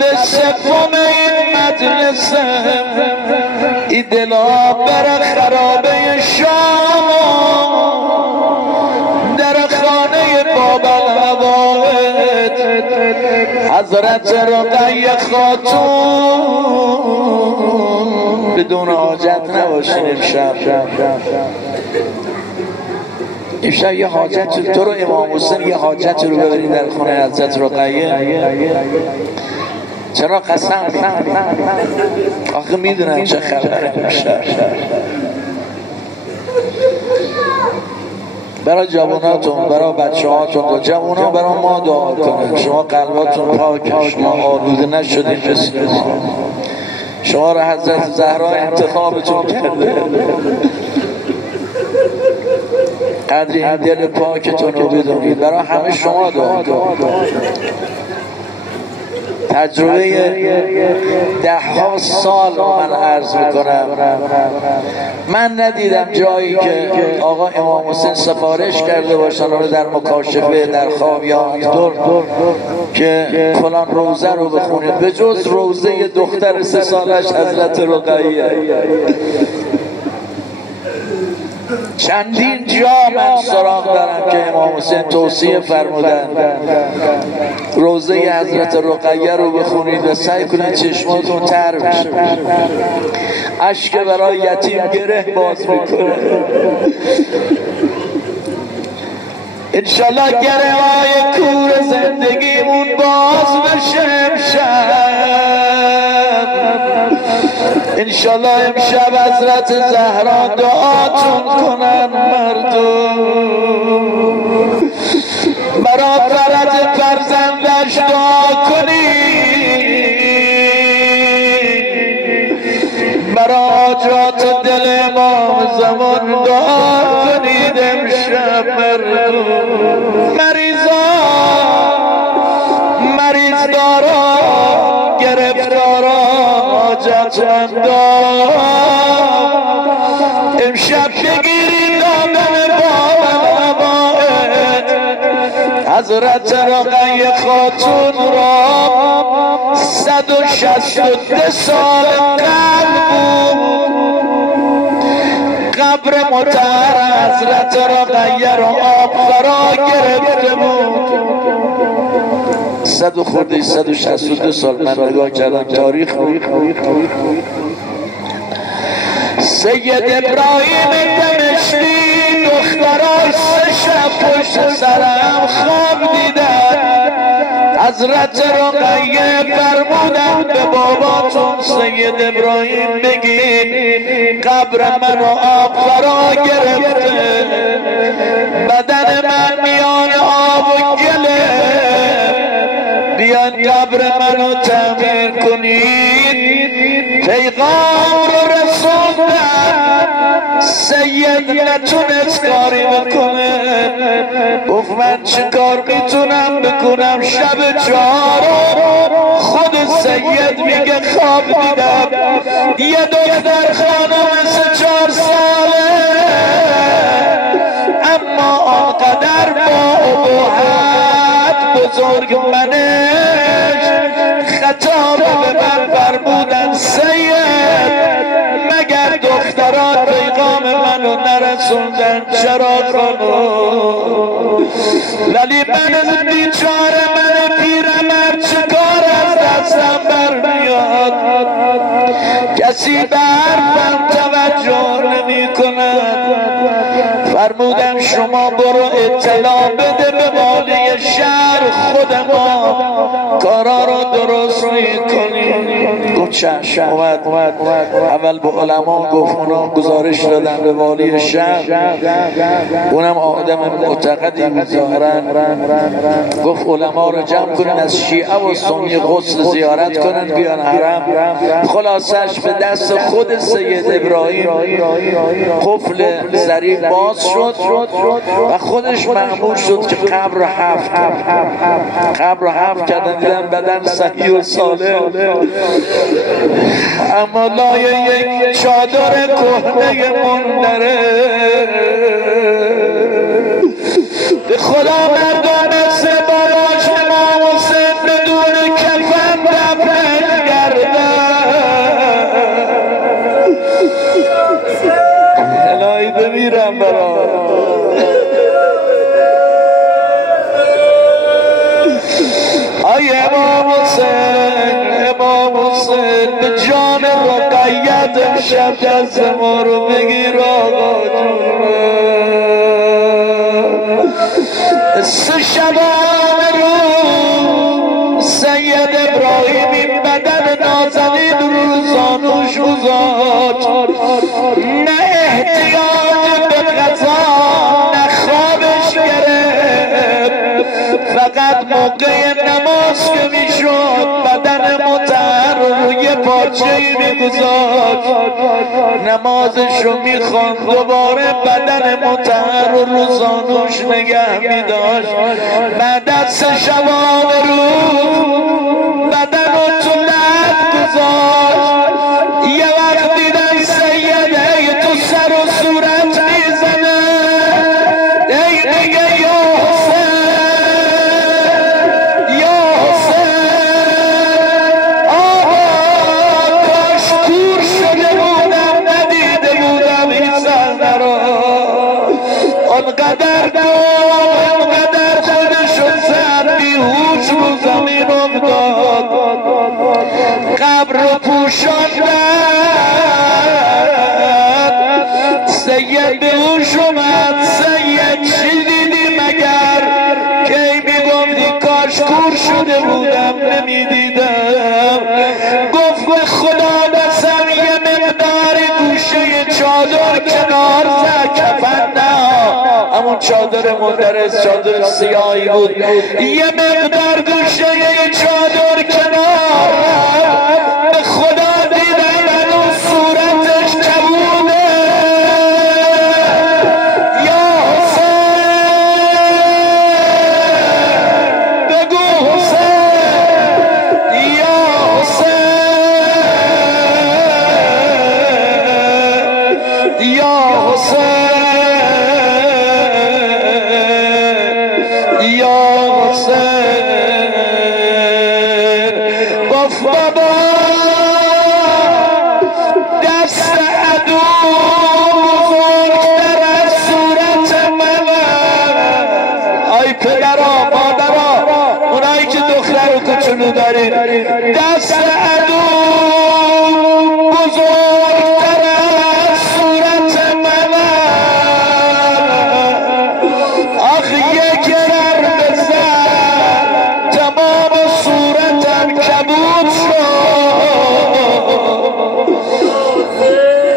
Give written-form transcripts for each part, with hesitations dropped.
شب سوم این مجلس ای دلا بر خرابه شام در خانه باب العوائد حضرت رقیه خاتون بدون حاجت نباشین امشب یه حاجت تو رو امام حسین یه حاجت رو ببرید در خانه حضرت رقیه. چرا قسم آخه میدونم چه خبره امشب. برای جواناتون، برای بچه هاتون، جوانان برای ما دعا کنن. شما قلباتون پاک، شما آلوده نشدین مثل ما. شما را حضرت زهرا انتخابتون کرده. قدر این دل پاکتون رو بدونید. برای همه شما دعا کنید. تجربه 10 سال من عرض میکنم، من ندیدم جایی که آقا امام حسین سفارش کرده باشن رو در مکاشفه در خواب یا دور که فلان روزه رو بخونید به جز روزه دختر 3 سالش حضرت رقیه. چندین جا من سراغ دارم که امام حسین توصیه فرمودن روزه حضرت رقیه رو بخونید و سعی کنید چشماتون تر بشه. اشک برای یتیم گره باز میکنه. انشالله گره های کور زندگیمون باز بشه امشب. انشالله امشب حضرت زهرا دعاتون کنن مردم. برا فرج فرزندش دعا کنید. برا حاجات دل امام زمان دعا کنید امشب مردم. مریض دارا گرفتارا حاجتمندان امشب بگیرید دامن باب العوائد حضرت رقیه خاتون را 162 سال قبل بود قبر مطهر حضرت رقیه را آب فرا گرفته بود. 162 سال من نگاه کردم تاریخ. سید ابراهیم دمشقی دختراش 3 شب پشت سرم خواب دیدن. حضرت رقیه فرمودن به باباتون سید ابراهیم بگید قبر من رو آب فرا گرفته، بدن من میان آب و گله، بیان قبر منو تعمیر کنید. پیغام رو رسوندن، سید نتونست کاری بکنه. گفت من چه کار میتونم بکنم؟ شب 4 خود سید میگه خواب دیدم یه دختر خانم 3-4 ساله اما آنقدر با ابهت بزرگ منش خطاب به من فرمودن سید مگر دختران پیغام منو نرسوندن چرا خانم؟ ولی من بیچاره من پیرمرد چه کار از دستم برمیاد؟ کسی به حرفم توجه نمی کند. فرمودم شما برو اطلاع بده به والی شهر خود ما کارا رو درست میکنیم. گفت چشم. اومد اول به علما گفت، اونا گزارش دادن به والی شهر، اونم آدم معتقدی بود ظاهراً. گفت علما رو جمع کنن از شیعه و سنی غسل زیارت کنن بیان حرم. خلاصش به دست خود سید ابراهیم قفل ظریف باز شد و خودش مأمور شد که قبر رو حفر کردن. دیدن بدن صحیح و سالم اما لایه یک چادر کهنه مندره. به خدا مردان سه باباش امام حسین بدون کفن دفن بمیرم برات. آی امام حسین، امام حسین به جان رقیت امشب دست ما رو بگیر آقا جون. 3 شبانه رو سید ابراهیمی بدن نازنین رو زانوش گذاشت، نه احتیاج به غذا نه خوابش گرفت، فقط موقع نماز که میشد بدن مطهر رو روی پارچه‌ای میگذاشت، نمازش رو میخواند، دوباره بدن مطهر رو زانوش نگه میداشت. بعد از 3 شبانه رو بدن رو تو لب گذاشت. یه وقت دیدن سیده ای تو سر و صورت میزنه، ای دیگه یا حسین، یا حسین. آقا کاش کور شده بودم ندیده بودم این صحنه رو. آنقدر گفت، آنقدر خودشو زد، بیهوش رو زمین افتاد، قبر رو پوشاندن. سید به هوش اومد، سید چی دیدی مگر؟ کی میگفتی کاش کور شده بودم نمیدیدم. گفت به خدا بسم یه مقداری گوشه چادر کنار زد، کفن نه، همون چادر مدرس، چادر سیاهی بود، یه مقدار گوشه چادر کنار، به خدا دیدم هنوز صورتش کبوده. یا حسین بگو حسین، یا حسین، یا حسین، یا حسین. گفت بابا دست عدو بزرگتر از صورت من. آی پدرها مادرها اونایی که دختر و کوچولو دارید، دست عدو بزرگتر از صورت من. آخ یک ضربه زد تمام صورتم کبود شد،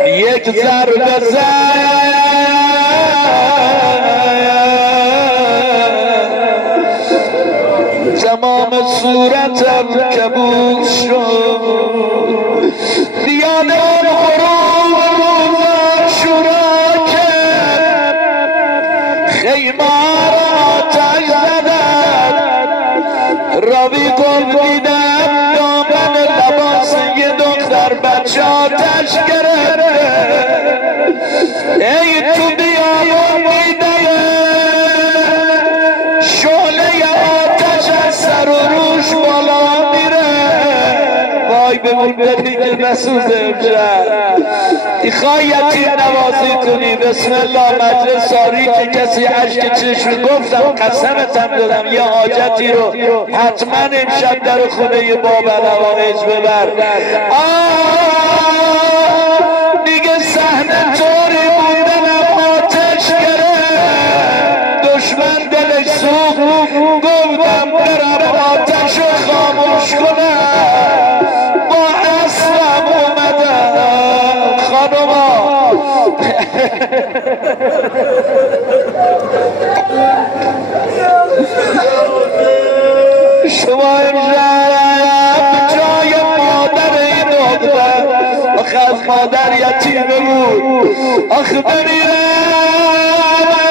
یک ضربه زد تمام صورتم کبود شد. یادم غروب روز عاشورا کرد، خیمه را آتش زدن، راوی گفت دیدم دامن لباس یه دختر بچه آتش گرفته. ای تو بیابان میدم شعله آتش از سر و روش بالا میره. وای به مدتی که نسوزه امشب. میخوای یتیم نوازی کنی، بسم الله مجلس ساری که کسی عشق چشم، گفتم قسمتم دادم یه حاجتی رو حتما امشب در خونه باب الهوانج ببر. دیگه صحنه طوری بودنم آتش گرفت، دشمن دلش سوخت، گفتم برم آتش رو خاموش کنم، با اسبم اومدم. خانوما شما امشب جای مادر این دختر، آخه از مادر یتیمه بود، آخه بمیرم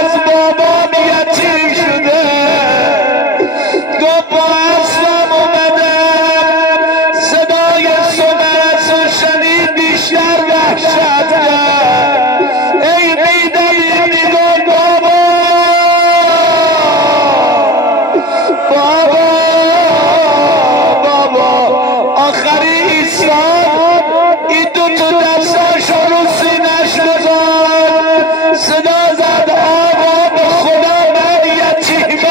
از بابام یتیم شده. گفت با اسبم اومدم، صدای سمرس و شنید بیشتر وحشت کرد. ای میدانی نگاه بابا، بابا، بابا. آخری ایستاد، این 2 تا دستاشو رو سینش گذاشت، صدا زد آقا به خدا من یتیمم،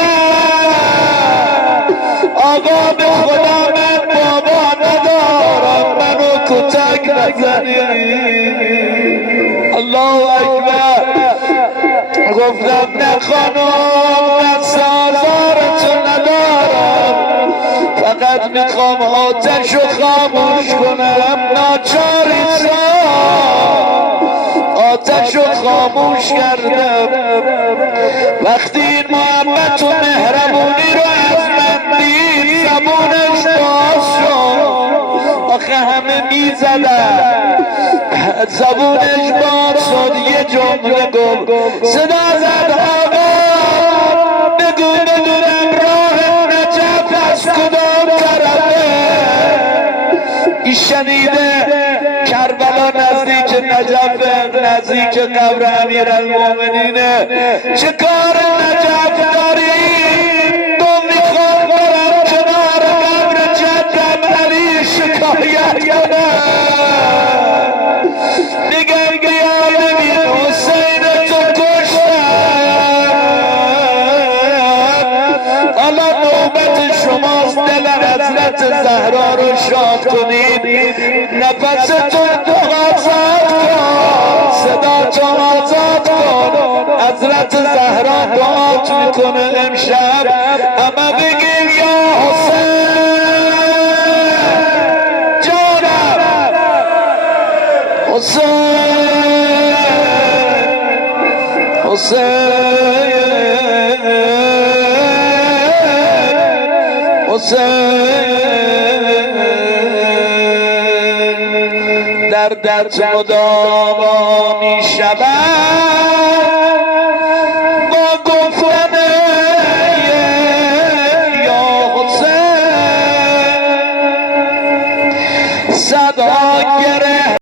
آقا به خدا من بابا ندارم، منو کتک نزنید. الله اکبر. گفتم نه خانم من سازارتو ندارم، فقط میخوام آتشو خاموش کنم. ناچاری آتشو خاموش کردم. وقتی این محبت و مهربونی رو از من دید زبونش باز شد. آخه همه میزدن، زبونش باز شد، یه جمله گفت، صدا زد آقا بگو بدونم راه نجف از کدام طرفه. این شنیده کربلا نزدیک نجفه، نزدیک قبر امیرالمومنینه. چه کار نجف داری؟ تو میخوام برم کنار قبر جدم علی شکایت کنم، بگم بیا ببین حسین تو کشتن. حالا نوبت شماست دل حضرت زهرا رو شاد کنید. نفستون تو آزاد کن، صدا تو آزاد کن. حضرت زهرا دعات میکنه امشب، همه بگیم یا حسین جانم، حسین حسین حسین. دردت مداوا می شود